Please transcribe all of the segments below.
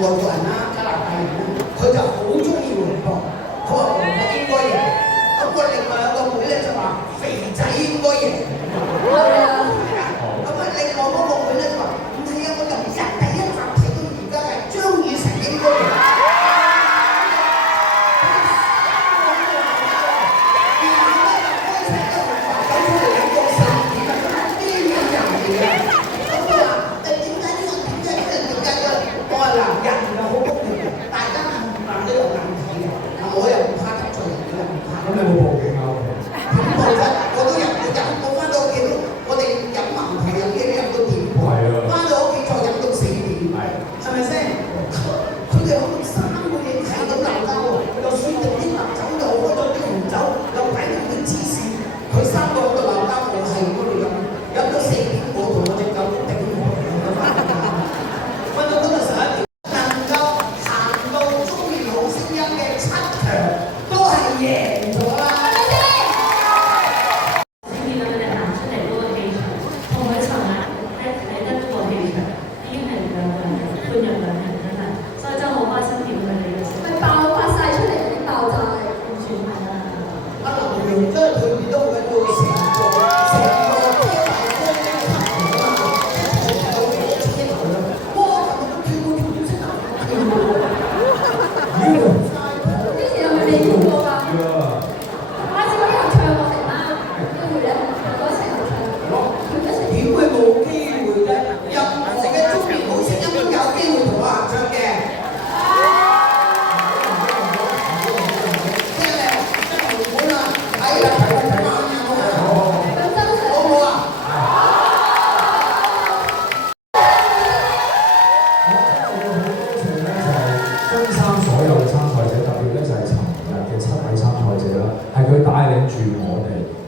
外國人啦、加拿大人啦，佢就好中意換波。佢話我應該贏。咁我另外有個妹咧就話肥仔應該贏。係啊。咁啊，另外嗰個妹咧就話唔係啊，我由第一集睇到而家係張雨晨應該贏。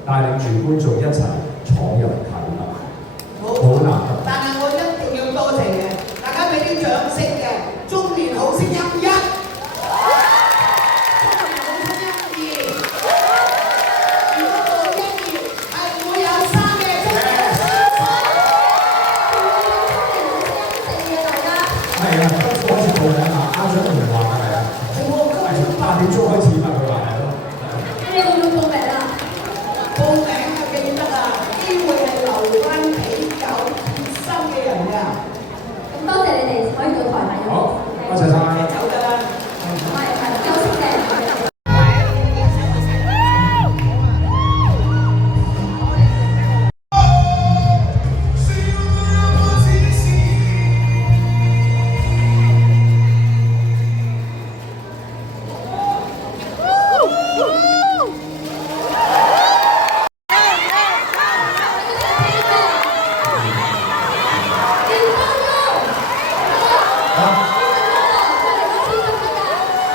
帶領住觀眾一齊闖入睇啦，好難得。但係我一定要多謝嘅，大家俾啲掌聲嘅，中年好聲音一，中年好聲音二，如果到1、2係會有3嘅中年好聲音3，中年好聲音4嘅大家。係啊，開始報名啦，啱想同你話㗎係啊，8點鐘開始嘛，佢話係咯。你會唔會報名啊？報名啊，記得啊，機會係留翻俾有決心嘅人㗎。咁多謝你哋可以到台下有。好，多謝晒。走㗎啦。係，休息嘅。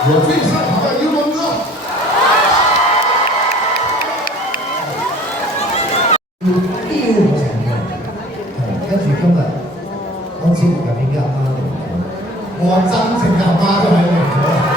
我最擅长的英文歌。第5個場嘅，跟住今日我節目入邊嘅阿媽嚟咗，我真正嘅阿媽都喺度咗。